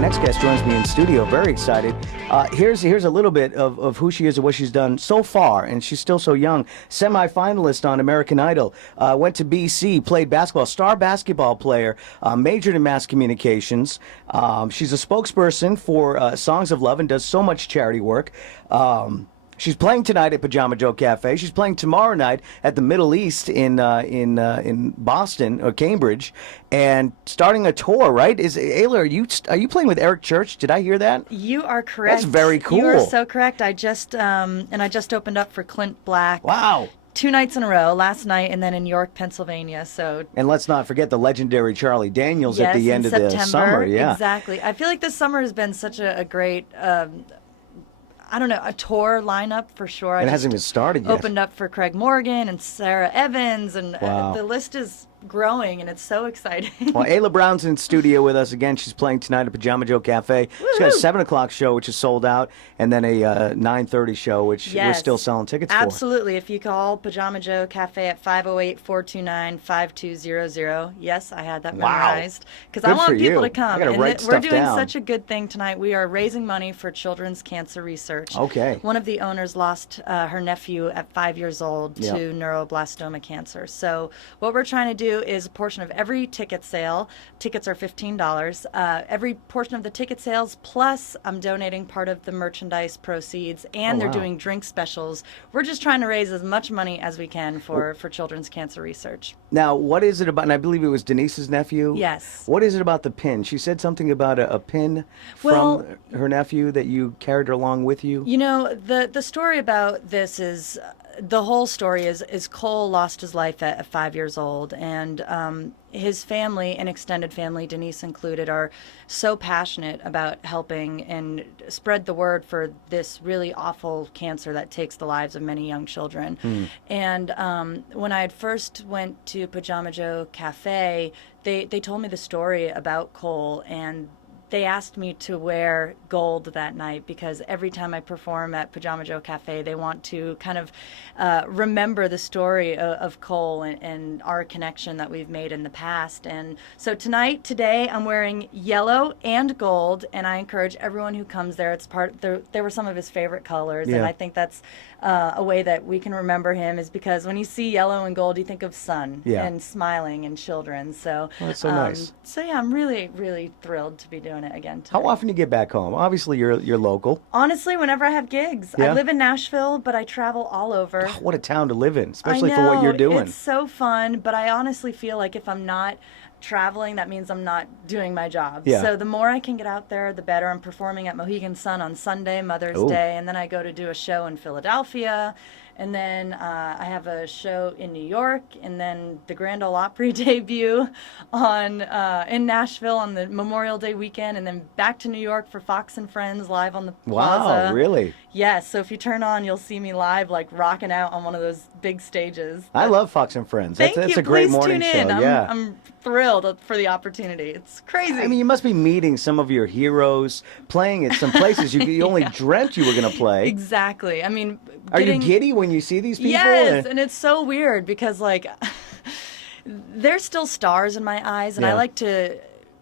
next guest joins me in studio. Very excited. Here's a little bit of who she is and what she's done so far, and she's still so young. Semi-finalist on American Idol. Went to BC, played basketball, star basketball player, majored in mass communications. She's a spokesperson for Songs of Love and does so much charity work. She's playing tonight at Pajama Joe Cafe. She's playing tomorrow night at the Middle East in Boston or Cambridge, and starting a tour. Right? Ayla, are you playing with Eric Church? Did I hear that? You are correct. That's very cool. You are so correct. I just opened up for Clint Black. Wow. 2 nights in a row, last night and then in York, Pennsylvania. And let's not forget the legendary Charlie Daniels yes, at the end of September. the summer. Yeah, exactly. I feel like this summer has been such a great. I don't know, a tour lineup for sure. It hasn't even started yet. Opened up for Craig Morgan and Sarah Evans, and wow. The list is growing, and it's so exciting. Well, Ayla Brown's in studio with us again. She's playing tonight at Pajama Joe Cafe. Woo-hoo. She's got a 7 o'clock show, which is sold out, and then a 9:30 show, which we're still selling tickets for. Absolutely. If you call Pajama Joe Cafe at 508-429-5200. Yes, I had that memorized. Because I want people to come. I gotta write we're stuff doing down. such a good thing tonight. We are raising money for children's cancer research. Okay. One of the owners lost her nephew at 5 years old to neuroblastoma cancer. So what we're trying to do is a portion of every ticket sale. Tickets are $15. Every portion of the ticket sales, plus I'm donating part of the merchandise proceeds, and they're doing drink specials. We're just trying to raise as much money as we can for children's cancer research. Now, what is it about, and I believe it was Denise's nephew? Yes. What is it about the pin? She said something about a pin from her nephew that you carried along with you. You know, the story about this is, the whole story is Cole lost his life at 5 years old, and his family and extended family, Denise included, are so passionate about helping and spread the word for this really awful cancer that takes the lives of many young children. And when I had first went to Pajama Joe Cafe, they told me the story about Cole, and they asked me to wear gold that night because every time I perform at Pajama Joe Cafe, they want to kind of remember the story of Cole and our connection that we've made in the past. And so today, I'm wearing yellow and gold, and I encourage everyone who comes there. They were some of his favorite colors, and I think that's a way that we can remember him, is because when you see yellow and gold, you think of sun and smiling and children. So that's so nice. So yeah, I'm really, really thrilled to be doing it again today. How often do you get back home? Obviously, you're local. Honestly, whenever I have gigs. I live in Nashville, but I travel all over. Oh, what a town to live in, especially I know, for what you're doing. It's so fun, but I honestly feel like if I'm not traveling, that means I'm not doing my job. So the more I can get out there, the better. I'm performing at Mohegan Sun on Sunday, Mother's Day, and then I go to do a show in Philadelphia. And then I have a show in New York, and then the Grand Ole Opry debut in Nashville on the Memorial Day weekend, and then back to New York for Fox and Friends live on the Plaza. Wow, really? Yes, so if you turn on, you'll see me live, like rocking out on one of those big stages. I love Fox and Friends. Thank That's you. a great Please morning tune in. show. I'm thrilled for the opportunity. It's crazy. I mean, you must be meeting some of your heroes, playing at some places you only dreamt you were going to play. Exactly. I mean, are you giddy when you see these people? Yes, and it's so weird because, like, they're still stars in my eyes, and I like to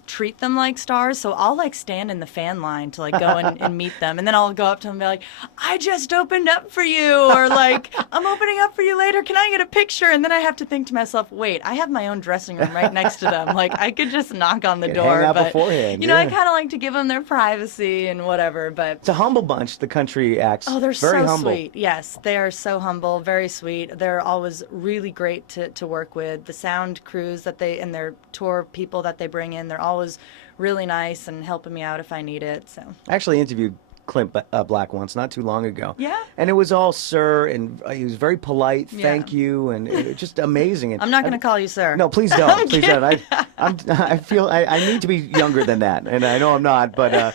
treat them like stars, so I'll like stand in the fan line to like go and meet them, and then I'll go up to them and be like, I just opened up for you, or like, I'm opening up for you later, can I get a picture? And then I have to think to myself, wait, I have my own dressing room right next to them, like I could just knock on the door, hang out but beforehand, you know, I kind of like to give them their privacy and whatever. But it's a humble bunch, the country acts. Oh, they're very so humble. sweet. Yes, they are so humble, very sweet. They're always really great to work with. The sound crews and their tour people that they bring in, they're always really nice and helping me out if I need it. So I actually interviewed Clint Black once, not too long ago. Yeah. And it was all sir, and he was very polite. Thank you, and it was just amazing. And I'm not going to call you sir. No, please don't. Please don't. I feel I need to be younger than that, and I know I'm not, but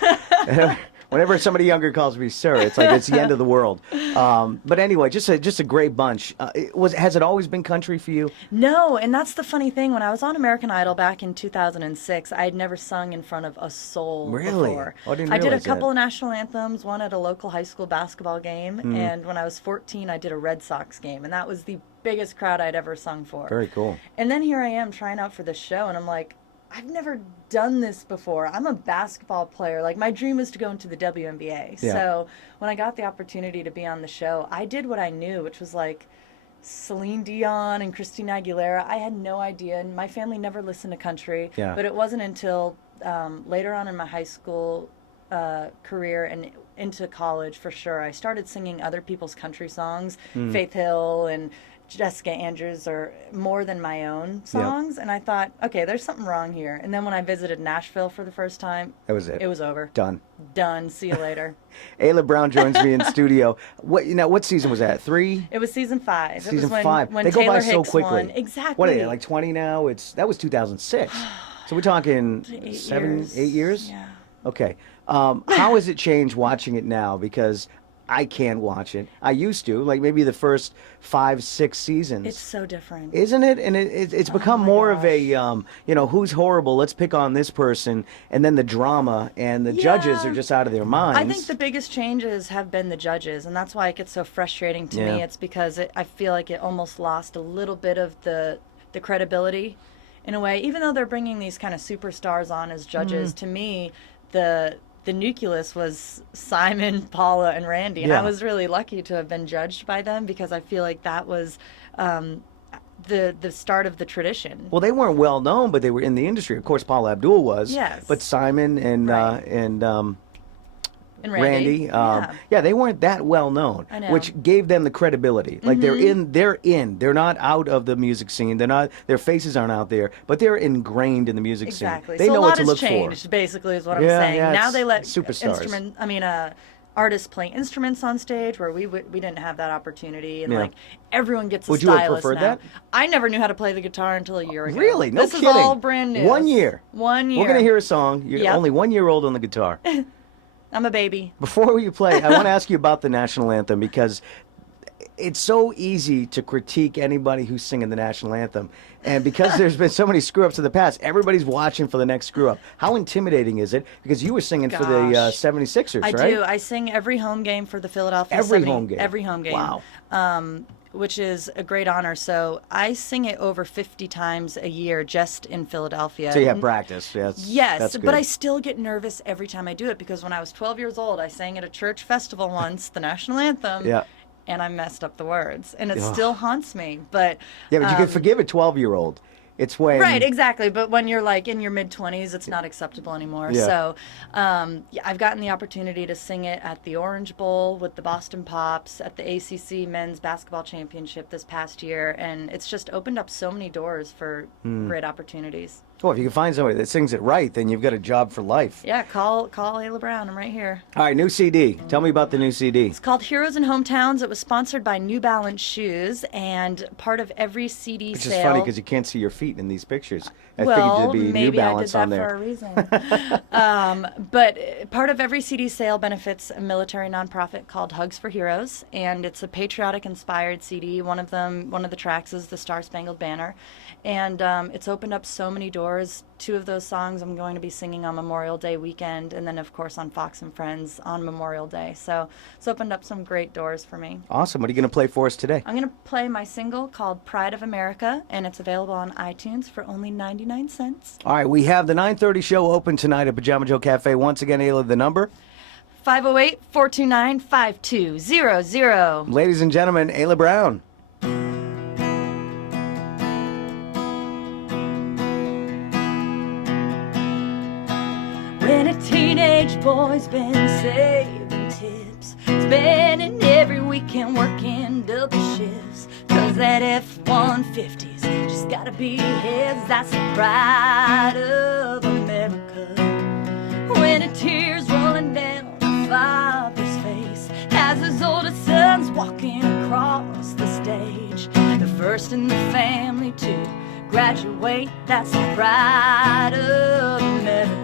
whenever somebody younger calls me sir, it's like it's the end of the world. But anyway, just a great bunch. Has it always been country for you? No, and that's the funny thing. When I was on American Idol back in 2006, I had never sung in front of a soul before. Oh, I did a couple of national anthems, one at a local high school basketball game, and when I was 14, I did a Red Sox game, and that was the biggest crowd I'd ever sung for. Very cool. And then here I am trying out for this show, and I'm like, I've never done this before. I'm a basketball player. Like, my dream was to go into the WNBA. Yeah. So when I got the opportunity to be on the show, I did what I knew, which was like Celine Dion and Christina Aguilera. I had no idea, and my family never listened to country. Yeah. But it wasn't until later on in my high school career and into college, for sure, I started singing other people's country songs, Faith Hill and Jessica Andrews, or more than my own songs. And I thought, okay, there's something wrong here. And then when I visited Nashville for the first time, That was it. it was over. Done. Done. See you later. Ayla Brown joins me in studio. What season was that? 3? It was season 5. Season it was when, 5. When They Taylor go by so Hicks quickly. won. Exactly. What are they, like 20 now? That was 2006. So we're talking 8 years? Yeah. Okay. How has it changed watching it now? Because I can't watch it. I used to, like maybe the first 5, 6 seasons. It's so different. Isn't it? And it's become my more of a, gosh. who's horrible, let's pick on this person, and then the drama, and the judges Yeah. are just out of their minds. I think the biggest changes have been the judges, and that's why it gets so frustrating to Yeah. me. It's because I feel like it almost lost a little bit of the credibility in a way. Even though they're bringing these kind of superstars on as judges, to me, the nucleus was Simon, Paula, and Randy, and Yeah. I was really lucky to have been judged by them because I feel like that was the start of the tradition. Well, they weren't well known, but they were in the industry. Of course, Paula Abdul was. Yes. But Simon and Right. And Randy, yeah, they weren't that well known, I know. which gave them the credibility. Like they're in. They're not out of the music scene. Their faces aren't out there, but they're ingrained in the music Exactly. scene. They So know a lot what to has look changed, basically, is what I'm Yeah, saying. yeah, Now it's they let superstars. artists play instruments on stage where we didn't have that opportunity, and Yeah. like everyone gets a Would you have stylist preferred now. that? I never knew how to play the guitar until a year ago. Really? No this kidding. is all brand new. 1 year. 1 year. We're gonna hear a song. You're Yep. only 1 year old on the guitar. I'm a baby. Before you play, I want to ask you about the national anthem because it's so easy to critique anybody who's singing the national anthem. And because there's been so many screw-ups in the past, everybody's watching for the next screw-up. How intimidating is it? Because you were singing for the Gosh. 76ers, I right? do. I sing every home game for the Philadelphia Every home game? Every home game. Wow. Which is a great honor. So I sing it over 50 times a year just in Philadelphia. So you have practice. Yes, that's but good. I still get nervous every time I do it because when I was 12 years old, I sang at a church festival once, the national anthem, Yeah. and I messed up the words, and it Ugh. still haunts me. But Yeah, but you can forgive a 12-year-old. It's when... right, exactly. But when you're like in your mid-20s, it's not acceptable anymore. Yeah. So yeah, I've gotten the opportunity to sing it at the Orange Bowl with the Boston Pops, at the ACC Men's Basketball Championship this past year, and it's just opened up so many doors for great opportunities. Well, if you can find somebody that sings it right, then you've got a job for life. Yeah, call Ayla Brown. I'm right here. All right, new CD. Tell me about the new CD. It's called Heroes and Hometowns. It was sponsored by New Balance Shoes, and part of every CD Which sale. is funny because you can't see your feet in these pictures. I well, figured there'd be New maybe Balance I on did that there. for a reason. But part of every CD sale benefits a military nonprofit called Hugs for Heroes, and it's a patriotic-inspired CD. One of the tracks is the Star Spangled Banner, and it's opened up so many doors. 2 of those songs I'm going to be singing on Memorial Day weekend, and then of course on Fox and Friends on Memorial Day. So it's opened up some great doors for me. Awesome. What are you going to play for us today? I'm going to play my single called Pride of America, and it's available on iTunes for only 99 cents. All right, we have the 9:30 show open tonight at Pajama Joe Cafe. Once again, Ayla, the number. 508-429-5200. Ladies and gentlemen, Ayla Brown. When a teenage boy's been saving tips, spending every weekend working double shifts, 'cause that F-150's just gotta be his. That's the pride of America. When a tear's rolling down a father's face as his oldest son's walking across the stage, the first in the family to graduate, that's the pride of America.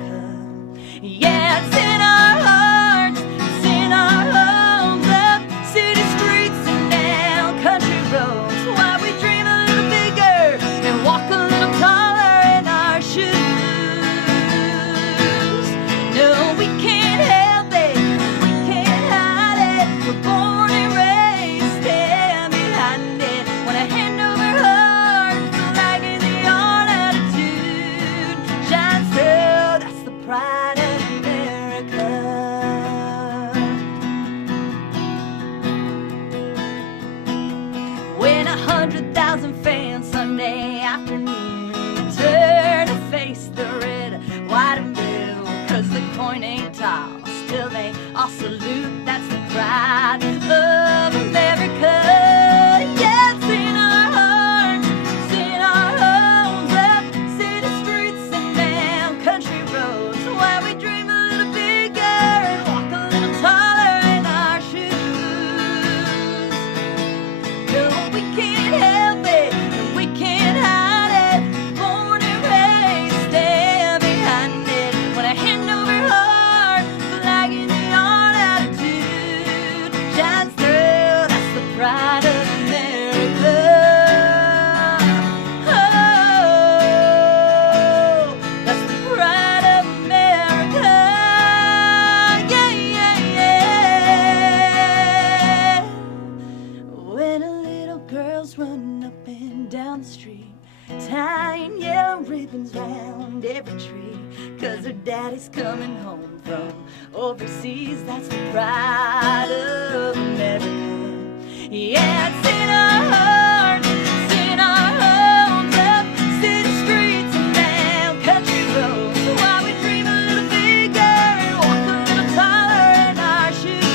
Yeah, it's in our hearts, it's in our homes, up city streets and down country roads. Why we dream a little bigger and walk a little taller in our shoes. No, we can't help it, we can't hide it. We're born and raised, stand behind it. When I hand over heart, flag in the yard, attitude shine. the coin ain't tall, still they all salute. That's the pride of America. Yeah, it's in our hearts, it's in our homes, up city streets and down country roads, where we dream a little bigger and walk a little taller in our shoes. No, we can't help it, no, we can't hide it. Born and raised, stand behind it. When I hand over heart, flag in the art attitude shines through. That's the pride of America. Oh, that's the pride of America. Yeah, yeah, yeah. When a little girl's running up and down the street, tying yellow ribbons round every tree, 'cause her daddy's coming home from overseas. That's the pride of America. Yeah, it's in our hearts, it's in our homes, up city streets and down country roads, while we dream a little bigger and walk a little taller in our shoes.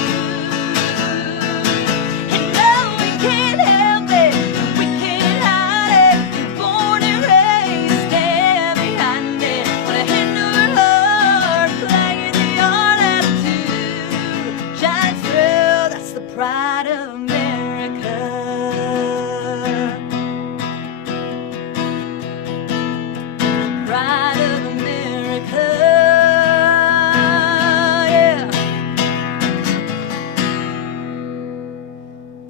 And no, we can't help it, we can't hide it. Born and raised, stand behind it. When I hand over heart, flag in the art attitude shines through. That's the pride of America. Pride of America. Yeah.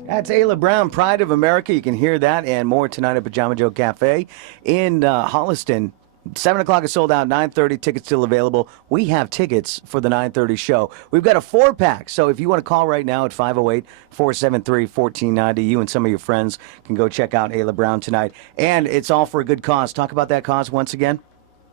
That's Ayla Brown, Pride of America. You can hear that and more tonight at Pajama Joe Cafe in Holliston. 7 o'clock is sold out, 9:30 tickets still available. We have tickets for the 9:30 show. We've got a 4-pack, so if you want to call right now at 508-473-1490, you and some of your friends can go check out Ayla Brown tonight. And it's all for a good cause. Talk about that cause once again,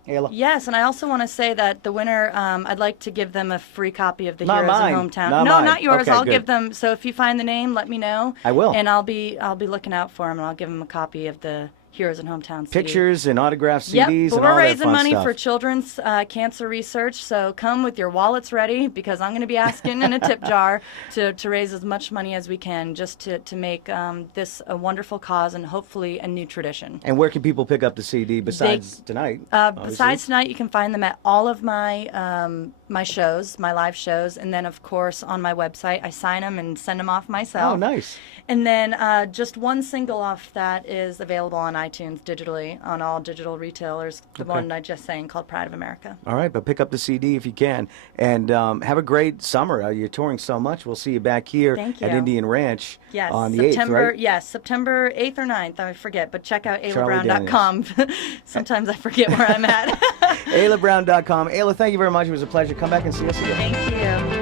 Ayla. Yes, and I also want to say that the winner, I'd like to give them a free copy of the Not Heroes mine. of Hometown. Not No, mine. not yours. Okay, I'll good. give them. So if you find the name, let me know. I will. And I'll be looking out for them, and I'll give them a copy of the Heroes in Hometown CD. Pictures and autographed CDs Yep, and but all we're that raising fun money stuff. for children's cancer research, so come with your wallets ready, because I'm going to be asking in a tip jar to raise as much money as we can, just to make this a wonderful cause and hopefully a new tradition. And where can people pick up the CD besides tonight? Besides tonight, you can find them at all of my my shows, my live shows, and then of course on my website I sign them and send them off myself. Oh, nice. And then just one single off that is available on iTunes digitally on all digital retailers. The one I just sang called Pride of America. All right, but pick up the CD if you can. And have a great summer. You're touring so much. We'll see you back here Thank at you. Indian Ranch Yes, on the September, 8th, right? Yes, September 8th or 9th, I forget, but check out Charlie aylabrown.com. Sometimes I forget where I'm at. AylaBrown.com. Ayla, thank you very much. It was a pleasure. Come back and see us again. Thank you.